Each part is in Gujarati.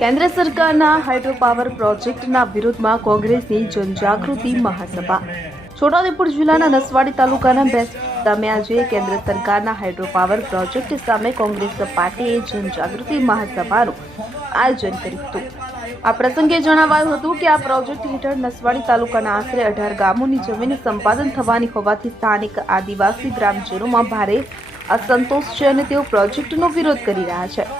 કેન્દ્ર સરકારના હાઇડ્રો પાવર પ્રોજેક્ટના વિરોધમાં કોંગ્રેસની જનજાગૃતિ મહાસભા. છોટાઉદેપુર જિલ્લાના નસવાડી તાલુકાના બેસ્ટ ગામે આજે કેન્દ્ર સરકારના હાઇડ્રો પાવર પ્રોજેક્ટ સામે કોંગ્રેસ પાર્ટીએ જનજાગૃતિ મહાસભાનું આયોજન કર્યું હતું. આ પ્રસંગે જણાવાયું હતું કે આ પ્રોજેક્ટ હેઠળ નસવાડી તાલુકાના આશરે 18 ગામોની જમીન સંપાદન થવાની હોવાથી સ્થાનિક આદિવાસી ગ્રામજનોમાં ભારે અસંતોષ છે અને તેઓ પ્રોજેક્ટનો વિરોધ કરી રહ્યા છે.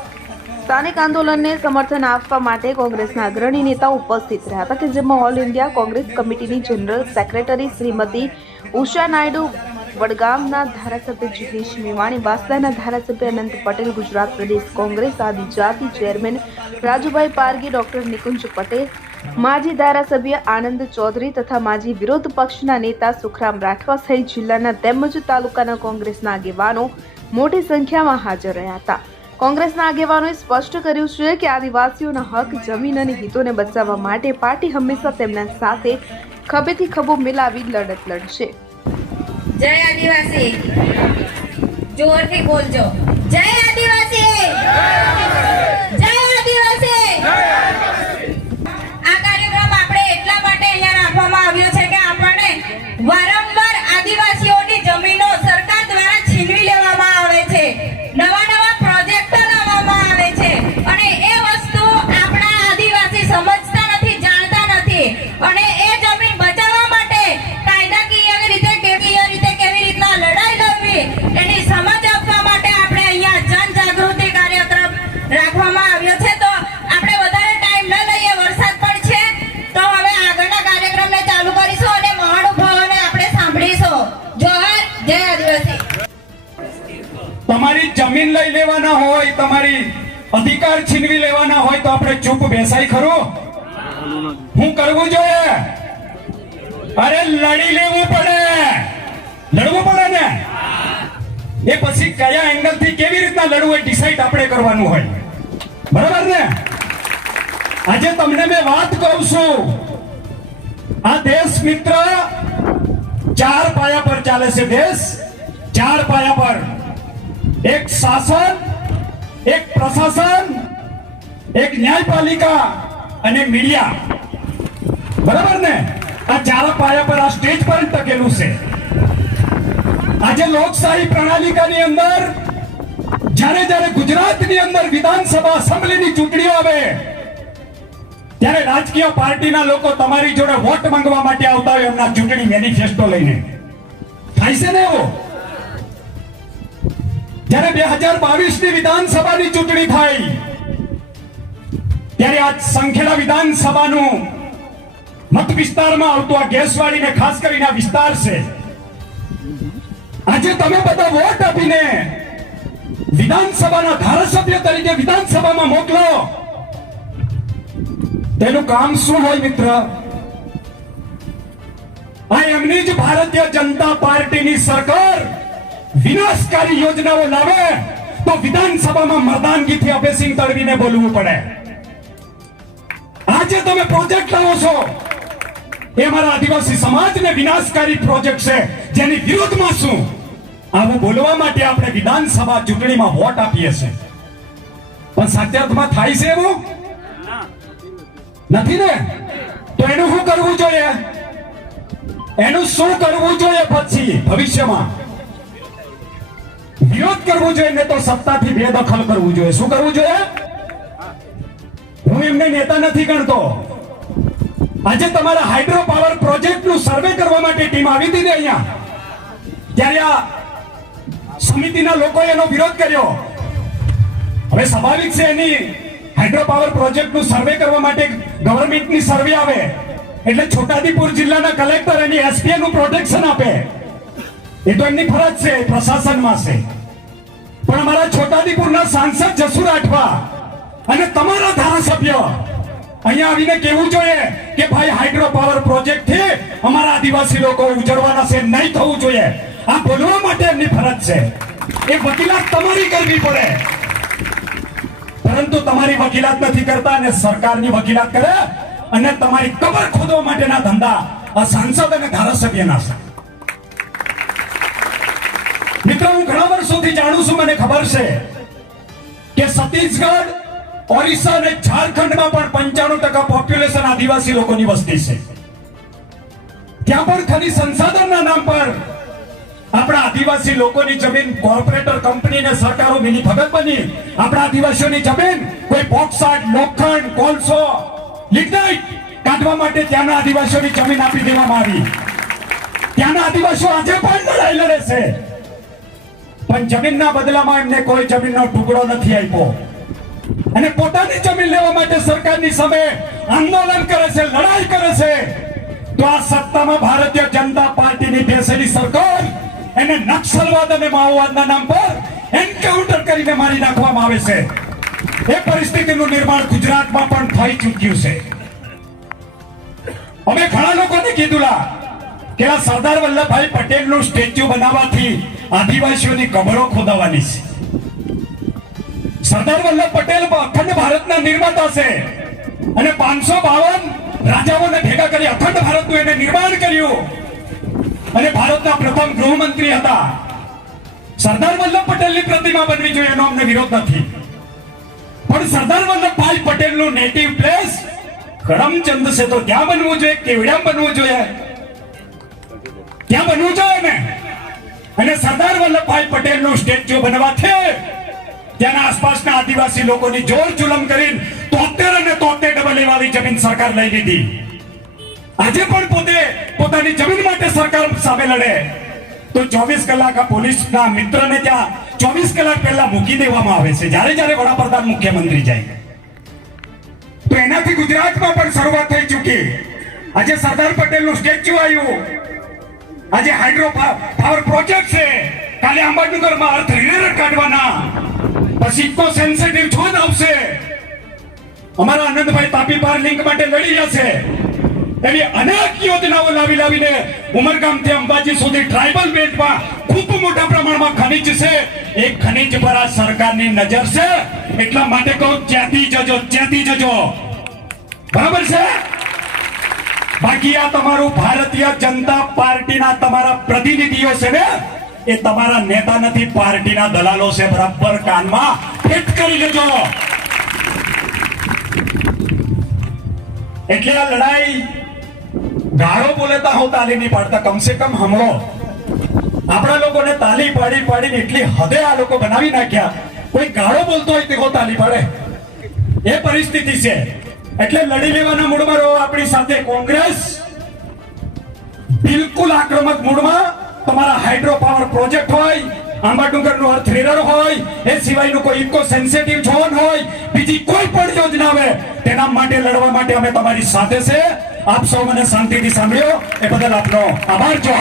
સ્થાનિક આંદોલનને સમર્થન આપવા માટે કોંગ્રેસના અગ્રણી નેતાઓ ઉપસ્થિત રહ્યા હતા, કે જેમાં ઓલ ઇન્ડિયા કોંગ્રેસ કમિટીની જનરલ સેક્રેટરી શ્રીમતી ઉષા નાયડુ, વડગામના ધારાસભ્ય જિગ્નેશ મેવાણી, વાસદાના ધારાસભ્ય અનંત પટેલ, ગુજરાત પ્રદેશ કોંગ્રેસ આદિજાતિ ચેરમેન રાજુભાઈ પારગી, ડોક્ટર નિકુંજ પટેલ, માજી ધારાસભ્ય આનંદ ચૌધરી તથા માજી વિરોધ પક્ષના નેતા સુખરામ રાઠવા સહિત જિલ્લાના તેમજ તાલુકાના કોંગ્રેસના આગેવાનો મોટી સંખ્યામાં હાજર રહ્યા હતા. કોંગ્રેસના આગેવાનોએ સ્પષ્ટ કર્યું છે કે આદિવાસીઓના હક, જમીન અને હિતોને બચાવવા માટે પાર્ટી હંમેશા તેમના સાથે ખભેથી ખભો મિલાવી લડત લડશે. જય આદિવાસી, જોરથી બોલજો. જય આદિવાસી, જય આદિવાસી. આ કાર્યક્રમ આપણે એટલા માટે અહીંયા રાખવામાં આવ્યો છે કે આપણને વારંવાર આદિવાસીઓની જમીનો સરકાર દ્વારા છીનવી લેવામાં આવે છે. નવા પ્રોજેક્ટો લાવવામાં આવે છે અને એ વસ્તુ આપણા આદિવાસી સમજતા નથી, જાણતા નથી અને એ જમીન બચાવવા માટે કાયદાકીય રીતે કેવી રીતના લડાઈ લડવી એની સમજ આપવા માટે આપણે અહીંયા જનજાગૃતિ કાર્યક્રમ રાખવામાં આવ્યો છે. તો આપણે વધારે ટાઈમ ન લઈએ, વરસાદ પણ છે, તો હવે આગળના કાર્યક્રમને ચાલુ કરીશું અને મહાનુભાવોને આપણે સાંભળીશું. જોહર, જય આદિવાસી. તમારી જમીન લઈ લેવાના હોય, તમારી અધિકાર છીનવી લેવાના હોય તો આપણે ચૂપ બેસાય ખરું? શું કરવું જોઈએ? અરે લડી લેવું પડે, લડવું પડે ને. એ પછી કયા એંગલ થી કેવી રીતના લડવું એ ડિસાઈડ આપણે કરવાનું હોય, બરાબર ને? આજે તમને મેં વાત કહું છું, આ દેશ મિત્ર 4 પાયા પર ચાલે છે. દેશ 4 પાયા પર, એક શાસન, એક પ્રશાસન, એક ન્યાયપાલિકા અને મીડિયા, બરાબર ને? આ 4 પાયા પર આ સ્ટેજ પર ટકેલું છે. આજે લોકશાહી પ્રણાલિકાની અંદર જ્યારે ગુજરાતની અંદર વિધાનસભા અસેમ્બલીની ચૂંટણીઓ આવે ત્યારે રાજકીય પાર્ટીના લોકો તમારી જોડે વોટ માંગવા માટે આવતા હોય એમના ચૂંટણી મેનિફેસ્ટો લઈને. થાય છે ને એવું? જ્યારે 2022 ની વિધાનસભાની ચૂંટણી થઈ ત્યારે આ સંખેડા વિધાનસભાનું મત વિસ્તારમાં આવતું આ ગેસવાડી ને ખાસ કરીને આ વિસ્તાર છે. આજે તમે બધા વોટ આપીને વિધાનસભાના ધારાસભ્ય તરીકે વિધાનસભામાં મોકલો, તેનું કામ શું હોય મિત્ર? આ એમની જ ભારતીય જનતા પાર્ટીની સરકાર વિનાશકારી યોજનાઓ લાવે તો વિધાનસભામાં મર્દાનગીથી અભયસિંહ તળવીને બોલવું પડે. આજે તમે પ્રોજેક્ટ લાવો છો એ મારા આદિવાસી સમાજને વિનાશકારી પ્રોજેક્ટ છે, જેની વિરોધમાં શું આવું બોલવા માટે આપણે વિધાનસભા ચૂંટણીમાં વોટ આપીએ છીએ. પણ સાચા અર્થમાં થાય છે એવું નથી ને? તો એનું શું કરવું જોઈએ? એનું શું કરવું જોઈએ? પછી ભવિષ્યમાં વિરોધ કરવું જોઈએ ને તો સત્તાથી બેદખલ કરવું જોઈએ. શું કરવું જોઈએ? હું એમને નેતા નથી ગણતો. આજે તમારા હાઇડ્રો પાવર પ્રોજેક્ટ નું સર્વે કરવા માટે ટીમ આવી હતી ને અહીંયા, ત્યારે આ સમિતિના લોકોએ એનો વિરોધ કર્યો. હવે સ્વાભાવિક છે, એની હાઇડ્રો પાવર પ્રોજેક્ટ નું સર્વે કરવા માટે ગવર્નમેન્ટની સર્વે આવે એટલે છોટાઉદેપુર જિલ્લાના કલેક્ટર એની એસપી નું પ્રોટેક્શન આપે. એ તો એમની ફરજ છે, પ્રશાસનમાં છે. પણ અમારા છોટાઉદેપુરના સાંસદ જસુ રાઠવા અને તમારા ધારાસભ્ય અહીંયા આવીને કહેવું જોઈએ કે ભાઈ હાઇડ્રો પાવર પ્રોજેક્ટ થી અમારા આદિવાસી લોકો ઉજળવાના છે, નહીં થવું જોઈએ. આ બોલવા માટે એમની ફરજ છે. એ વકીલાત તમારી કરવી પડે, પરંતુ તમારી વકીલાત નથી કરતા અને સરકારની વકીલાત કરે અને તમારી કબર ખોદવા માટેના ધંધા આ સાંસદ અને ધારાસભ્યના છે. મિત્રો, હું ઘણા વર્ષોથી જાણું છું, મને ખબર છે કે છત્તીસગઢ ઓરિસ્સા અને ઝારખંડમાં પણ 95% પોપ્યુલેશન આદિવાસી લોકોની વસ્તી છે. ત્યાં પણ ખનિજ સંસાધનના નામ પર આપણા આદિવાસી લોકોની જમીન કોર્પોરેટર કંપનીને સરકારો મિલી ભગત બની આપણા આદિવાસીઓની જમીન કોઈ બોક્સાઇટ, લોખંડ, કોલસો, લિગ્નાઇટ કાઢવા માટે ત્યાંના આદિવાસીઓની જમીન આપી દેવામાં આવી. ત્યાંના આદિવાસીઓ આજે પણ લડાઈ લડે છે, પણ જમીનના બદલામાં એમને કોઈ જમીનનો ટુકડો નથી આપ્યો. અને પોતાની જમીન લેવા માટે સરકારની સામે આંદોલન કરે છે, લડાઈ કરે છે. તો આ સત્તામાં ભારતીય જનતા પાર્ટીની બેસેલી સરકાર એને નક્સલવાદ અને માઓવાદના નામ પર એન્કાઉન્ટર કરીને મારી નાખવામાં આવે છે. એ પરિસ્થિતિનું નિર્માણ ગુજરાતમાં પણ થઈ ચૂક્યું છે. અમે ઘણા લોકોને કીધુંલા કે આ સરદાર વલ્લભભાઈ પટેલનું સ્ટેચ્યુ બનાવવાથી આદિવાસીઓની કબરો ખોદાવાની છે. સરદાર વલ્લભ પટેલ અખંડ ભારતના નિર્માતા છે અને 552 રાજાઓને ભેગા કરી અખંડ ભારતનું એને નિર્માણ કર્યું અને ભારતના પ્રથમ ગૃહમંત્રી હતા. સરદાર વલ્લભ પટેલની પ્રતિમા બનવી જોઈએ એનો અમને વિરોધ નથી, પણ સરદાર વલ્લભભાઈ પટેલનું નેટિવ પ્લેસ કરમચંદ છે તો ત્યાં બનવું જોઈએ, કેવડિયામાં બનવું જોઈએ, ત્યાં બનવું જોઈએ ને. અને સરદાર વલ્લભભાઈ પટેલનું સ્ટેચ્યુ બનવાથી ત્યાંના આસપાસના આદિવાસી લોકોની જોર જુલમ કરીને 73 અને 73 ડબલ વાળી જમીન સરકાર લઈ લીધી. આજે પણ પોતાની જમીન માટે સરકાર સામે લડે તો 24 કલાક આ પોલીસના મિત્રને ત્યાં 24 કલાક પહેલા મૂકી દેવામાં આવે છે જ્યારે વડાપ્રધાન મુખ્યમંત્રી જાય. તો એનાથી ગુજરાતમાં પણ શરૂઆત થઈ ચૂકી. આજે સરદાર પટેલનું સ્ટેચ્યુ આવ્યું, આજે હાઇડ્રો પાવર પ્રોજેક્ટ છે, કાલે આંબાડુંગરમાં અર્થ રિલેર કાઢવાના, પછી ઇકો સેન્સિટિવ ઝોન આવશે. અમારા આનંદભાઈ તાપી પાર લિંક માટે લડી રહ્યા છે. એવી અનેક યોજનાઓ લાવીને ઉમરગામથી અંબાજી સુધી ટ્રાઇબલ બેલ્ટમાં ખૂબ મોટા પ્રમાણમાં ખનિજ છે. એ ખનિજ પર આ સરકારની નજર છે. એટલા માટે કહું, ચેતી જજો. બરાબર છે? બાકી આ તમારું ભારતીય જનતા પાર્ટીના તમારા પ્રતિનિધિઓ છે ને, એ તમારા નેતા નથી, પાર્ટીના દલાલો છે. બરાબર કાનમાં ફિટ કરી લેજો. એટલે આ લડાઈ ગાળો બોલેતા હું તાલી નહીં પાડતા, કમસે કમ હમણો આપણા લોકોને તાલી પાડીને એટલી હદે આ લોકો બનાવી નાખ્યા. કોઈ ગાળો બોલતો હોય તેઓ તાલી પાડે, એ પરિસ્થિતિ છે. એટલે લડી લેવાના મૂડમાં રહો. આપણી સાથે કોંગ્રેસ બિલકુલ આક્રમક મૂડમાં તમારા હાઇડ્રો પાવર પ્રોજેક્ટ હોય, આંબાડુંગરનું અર્થ રિવર હોય, એ સિવાયનું કોઈ ઇકો સેન્સિટિવ ઝોન હોય, બીજી કોઈ પણ યોજના આવે તેના માટે લડવા માટે અમે તમારી સાથે છે. આપ સૌ મને શાંતિથી સાંભળ્યો એ બદલ આપનો આભાર. જોહાર.